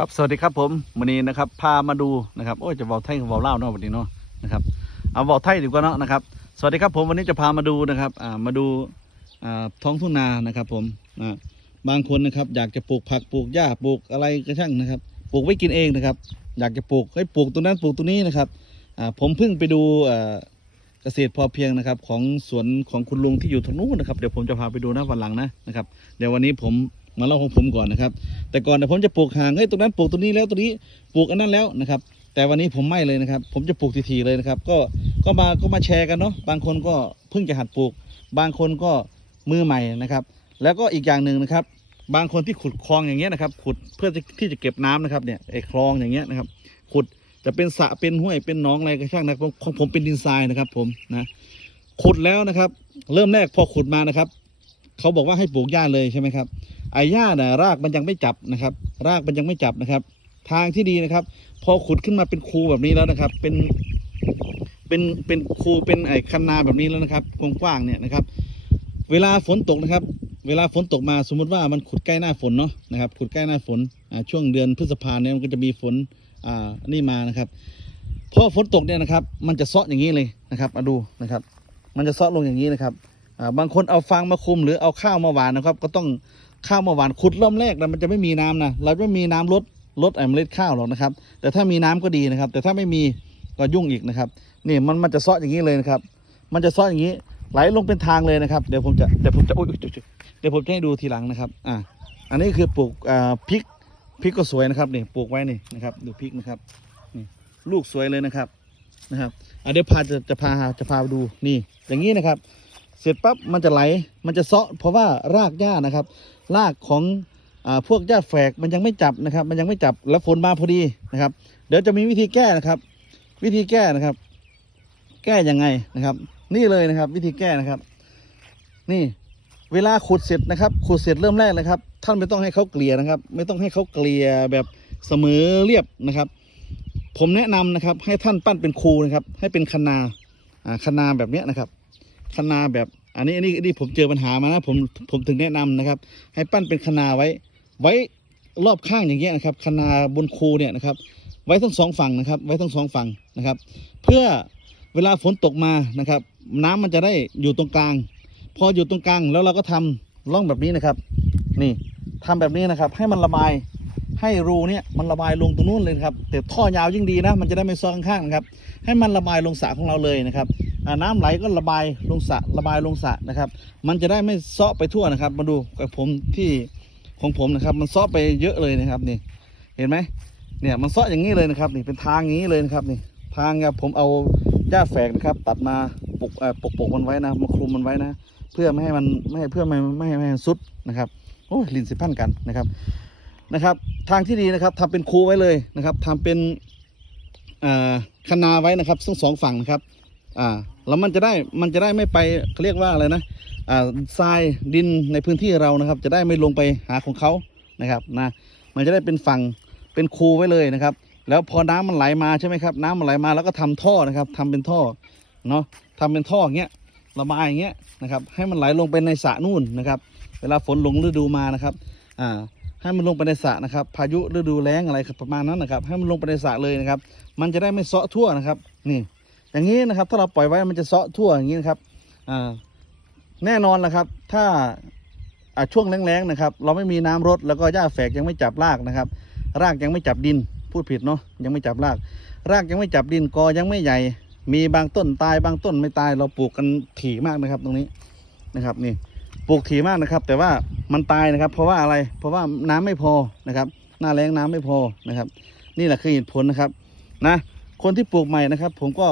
ครับสวัสดีครับผมวันนี้นะครับพามาดูนะครับโอ้ยจะเบาไทยกับเบาเล่าเนาะวันนี้เนาะนะครับเอาเบาไทยดีกว่าเนาะนะครับสวัสดีครับผมวันนี้จะพามาดูนะครับอ่ามาดูอ่าท้องทุ่งนานะครับผมอ่าบางคนนะครับอยากจะปลูกผักปลูกหญ้าปลูกอะไรก็ช่างนะครับปลูกไว้กินเองนะครับ อยากจะปลูกให้ปลูกตรงนั้นปลูกตรงนี้นะครับอ่าผมเพิ่งไปดูอ่าเกษตรพอเพียงนะครับของสวนของคุณลุงที่อยู่ทางนู้นนะครับเดี๋ยวผมจะพาไปดูนะวันหลังนะนะครับเดี๋ยววันนี้ผม มาเล่าของผมก่อนนะครับ แต่ก่อนเนี่ยผมจะปลูกห่างเฮ้ยตรงนั้นปลูกตรงนี้แล้วตรงนี้ปลูกอันนั้นแล้วนะครับ แต่วันนี้ผมไม่เลยนะครับ ผมจะปลูกทีๆเลยนะครับ ก็ก็มาก็มาแชร์กันเนาะบางคนก็เพิ่งจะหัดปลูก บางคนก็มือใหม่นะครับ แล้วก็อีกอย่างหนึ่งนะครับ บางคนที่ขุดคลองอย่างเงี้ยนะครับ ขุดเพื่อที่จะเก็บน้ำนะครับเนี่ยไอ้คลองอย่างเงี้ยนะครับ ขุดจะเป็นสระเป็นห้วยเป็นหนองอะไรก็ช่างนะครับของผมเป็นดินทรายนะครับ ผมนะขุดแล้วนะครับ เริ่มแรกพอขุดมานะครับ เขาบอกว่าให้ปลูกหญ้าเลยใช่ไหมครับ ไอ้หญ้าน่ะรากมันยังไม่จับนะครับ รากมันยังไม่จับนะครับ ทางที่ดีนะครับ พอขุดขึ้นมาเป็นคูแบบนี้แล้วนะครับ เป็นเป็นเป็นคูเป็นไอ้คันนาแบบนี้แล้วนะครับกว้างๆเนี่ยนะครับ เวลาฝนตกนะครับ เวลาฝนตกมาสมมุติว่ามันขุดใกล้หน้าฝนเนาะนะครับ ขุดใกล้หน้าฝนอ่าช่วงเดือนพฤษภาเนี่ยมันก็จะมีฝนอ่านี่มานะครับพอฝนตกเนี่ยนะครับ มันจะเซาะอย่างนี้เลยนะครับมาดูนะครับ มันจะเซาะลงอย่างนี้นะครับอ่าบางคนเอาฟางมาคุมหรือเอาข้าวมาหวานนะครับ ก็ต้อง ข้าวเมาหวานขุดเริ่มแรกนะมันจะไม่มีน้ำนะเราไม่มีน้ำลดลดไอ้เมล็ดข้าวหรอกนะครับ แต่ถ้ามีน้ำก็ดีนะครับ แต่ถ้าไม่มีก็ยุ่งอีกนะครับนี่มันมันจะซาะอย่างนี้เลยนะครับ มันจะซาะอย่างนี้ไหลลงเป็นทางเลยนะครับ เดี๋ยวผมจะเดี๋ยวผมจะโอ๊ยอุ๊ยเดี๋ยวผมจะให้ดูทีหลังนะครับอ่าอันนี้คือปลูกอ่าพริกพริกก็สวยนะครับนี่ปลูกไว้นี่นะครับดูพริกนะครับนี่ลูกสวยเลยนะครับนะครับอะเดี๋ยวพาจะจะพาจะพาดูนี่อย่างนี้นะครับ เสร็จปั๊บมันจะไหล มันจะเซาะเพราะว่ารากหญ้านะครับ รากของอพวกหญ้าแฝกมันยังไม่จับนะครับ มันยังไม่จับแล้วฝนมาพอดีนะครับ เดี๋ยวจะมีวิธีแก้นะครับ วิธีแก้นะครับ แก้ยังไงนะครับ นี่เลยนะครับ วิธีแก้นะครับ นี่เวลาขุดเสร็จนะครับ ขุดเสร็จเริ่มแรกนะครับ ท่านไม่ต้องให้เขาเกลี่ยนะครับ ไม่ต้องให้เขาเกลี่ยแบบเสมอเรียบนะครับ ผมแนะนำนะครับ ให้ท่านปั้นเป็นคูนะครับ ให้เป็นคะนาคะนาแบบนี้นะครับ คะนาแบบอันนี้อันนี้นนี้ผมเจอปัญหามานะผมผมถึงแนะนำนะครับ ให้ปั้นเป็นคะนาไว้ ไว้รอบข้างอย่างเงี้ยนะครับคะนาบนคูเนี่ยนะครับ ไว้ทั้งสองฝั่งนะครับ ไว้ทั้งสองฝั่งนะครับ เพื่อเวลาฝนตกมานะครับ น้ำมันจะได้อยู่ตรงกลาง พออยู่ตรงกลางแล้วเราก็ทำร่องแบบนี้นะครับ นี่ทำแบบนี้นะครับ ให้มันระบายให้รูเนี่ยมันระบายลงตรงนู้นเลยครับแต่ท่อยาวยิ่งดีนะ มันจะได้ไม่ซ้อนข้างนะครับ ให้มันระบายลงสระของเราเลยนะครับ น้ำไหลก็ระบายลงสระระบายลงสระนะครับ มันจะได้ไม่ซาะไปทั่วนะครับ มาดูกับผมที่ของผมนะครับ มันซาะไปเยอะเลยนะครับนี่ เห็นไหมเนี่ยมันซาะอย่างนี้เลยนะครับ นี่เป็นทางอย่างนี้เลยนะครับนี่ทางครับผมเอาหญ้าแฝกนะครับ ตัดมาปกปกปกมันไว้นะมาคลุมมันไว้นะ เพื่อไม่ให้มันไม่ให้เพื่อไม่ไม่ให้มันซุดนะครับโอ้ยลินสิพันกันนะครับนะครับ ทางที่ดีนะครับทำเป็นคูไว้เลยนะครับทำเป็นอ่าคนาไว้นะครับทั้งสองฝั่งนะครับ อ่า แล้วมันจะได้มันจะได้ไม่ไปเขาเรียกว่าอะไรนะอ่าทรายดินในพื้นที่เรานะครับ จะได้ไม่ลงไปหาของเขานะครับนะมันจะได้เป็นฝั่งเป็นคูไว้เลยนะครับ แล้วพอน้ำมันไหลมาใช่ไหมครับ น้ำมันไหลมาแล้วก็ทำท่อนะครับทำเป็นท่อเนาะทำเป็นท่ออย่างเงี้ยระบายอย่างเงี้ยนะครับ ให้มันไหลลงไปในสระนู่นนะครับ เวลาฝนลงฤดูมานะครับอ่าให้มันลงไปในสระนะครับ พายุฤดูแล้งอะไรประมาณนั้นนะครับ ให้มันลงไปในสระเลยนะครับ มันจะได้ไม่เซาะทั่วนะครับ นี่ อย่างนี้นะครับ ถ้าเราปล่อยไว้มันจะเซาะทั่วอย่างนี้นะครับแน่นอนนะครับ ถ้าช่วงแล้งๆนะครับ เราไม่มีน้ำรดแล้วก็หญ้าแฝกยังไม่จับรากนะครับ รากยังไม่จับดินพูดผิดเนาะยังไม่จับราก รากยังไม่จับดินกอยังไม่ใหญ่ มีบางต้นตายบางต้นไม่ตาย เราปลูกกันถี่มากนะครับ ตรงนี้นะครับ นี่ปลูกถี่มากนะครับ แต่ว่ามันตายนะครับ เพราะว่าอะไรเพราะว่าน้ำไม่พอนะครับ หน้าแรงน้ำไม่พอนะครับ นี่แหละคือเหตุผลนะครับนะคนที่ปลูกใหม่นะครับ ผมก็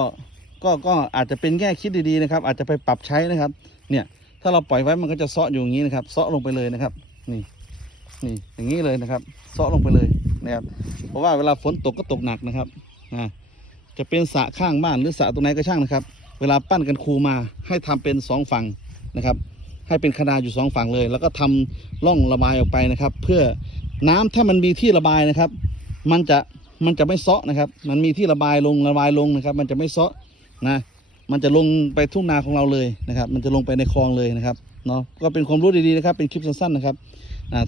ก็ก็อาจจะเป็นแง่คิดดีๆนะครับ อาจจะไปปรับใช้นะครับ เนี่ย ถ้าเราปล่อยไว้มันก็จะเซาะอยู่อย่างนี้นะครับเซาะลงไปเลยนะครับ นี่ นี่อย่างนี้เลยนะครับเซาะลงไปเลยนะครับ เพราะว่าเวลาฝนตกก็ตกหนักนะครับอ่าจะเป็นสระข้างบ้านหรือสระตรงไหนก็ช่างนะครับ เวลาปั้นกันคูมาให้ทำเป็นสองฝั่งนะครับ ให้เป็นขนาดอยู่สองฝั่งเลย แล้วก็ทำร่องระบายออกไปนะครับ เพื่อน้ำถ้ามันมีที่ระบายนะครับ มันจะมันจะไม่เซาะนะครับ มันมีที่ระบายลงระบายลงนะครับ มันจะไม่เซาะ นะ มันจะลงไปทุ่งนาของเราเลยนะครับ มันจะลงไปในคลองเลยนะครับเนาะก็เป็นความรู้ดีๆนะครับ เป็นคลิปสั้นๆนะครับ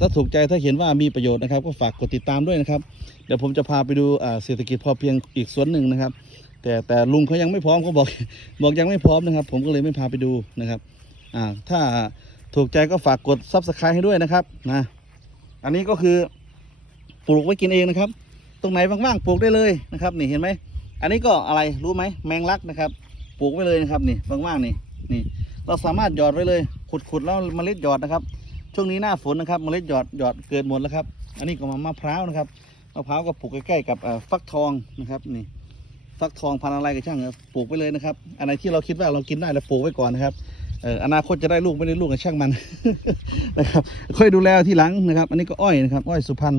ถ้าถูกใจถ้าเห็นว่ามีประโยชน์นะครับ ก็ฝากกดติดตามด้วยนะครับ เดี๋ยวผมจะพาไปดูเศรษฐกิจพอเพียงอีกสวนหนึ่งนะครับ แต่แต่ลุงเขายังไม่พร้อมเขาบอกบอกยังไม่พร้อมนะครับ ผมก็เลยไม่พาไปดูนะครับอ่าถ้าถูกใจก็ฝากกดซับสไครต์ให้ด้วยนะครับนะอันนี้ก็คือปลูกไว้กินเองนะครับ ตรงไหนว่างๆปลูกได้เลยนะครับ นี่เห็นไหม อันนี้ก็อะไรรู้ไหมแมงลักนะครับ ปลูกไว้เลยนะครับนี่ว่างๆนี่นี่ เราสามารถหยอดไว้เลย ขุดๆแล้วเมล็ดหยอดนะครับ ช่วงนี้หน้าฝนนะครับ เมล็ดหยอดหยอดเกิดหมดแล้วครับ อันนี้ก็มามะพร้าวนะครับมะพร้าวก็ปลูกใกล้ๆกับฟักทองนะครับนี่ฟักทองพันอะไรก็ช่างปลูกไปเลยนะครับอันไหนที่เราคิดว่าเรากินได้เราปลูกไว้ก่อนนะครับเอออนาคตจะได้ลูกไม่ได้ลูกก็ช่างมันนะครับ ค่อยดูแลทีหลังนะครับ อันนี้ก็อ้อยนะครับ อ้อยสุพรรณ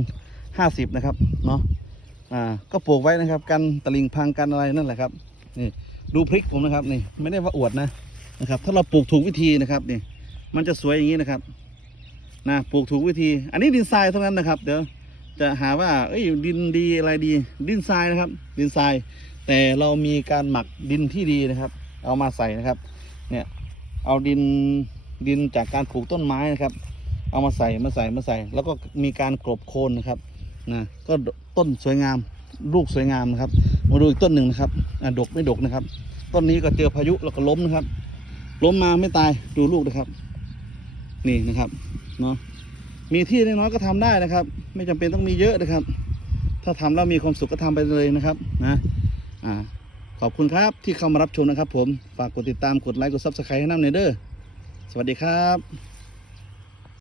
ห้าสิบนะครับเนาะ อ่าก็ปลูกไว้นะครับ กันตะลิงพังกันอะไรนั่นแหละครับนี่ดูพริกผมนะครับนี่ไม่ได้ว่าอวดนะนะครับ ถ้าเราปลูกถูกวิธีนะครับนี่มันจะสวยอย่างนี้นะครับนะปลูกถูกวิธี อันนี้ดินทรายเท่านั้นนะครับ เดี๋ยวจะหาว่าเอ้ยดินดีอะไรดี ดินทรายนะครับ ดินทราย แต่เรามีการหมักดินที่ดีนะครับ เอามาใส่นะครับ เนี่ยเอาดินดินจากการปลูกต้นไม้นะครับ เอามาใส่มาใส่มาใส่ แล้วก็มีการกลบโคนนะครับ นะก็ต้นสวยงาม ลูกสวยงามนะครับ มาดูอีกต้นหนึ่งนะครับอดกไม่ดกนะครับ ต้นนี้ก็เจอพายุแล้วก็ล้มนะครับ ล้มมาไม่ตายดูลูกนะครับ นี่นะครับเนาะมีที่น้อยก็ทำได้นะครับ ไม่จำเป็นต้องมีเยอะนะครับ ถ้าทำแล้วมีความสุขก็ทำไปเลยนะครับนะอ่าขอบคุณครับที่เข้ามารับชมนะครับผม ฝากกดติดตามกดไลค์กดซับสไครต์ให้น้ำเนเดอร์สวัสดีครับ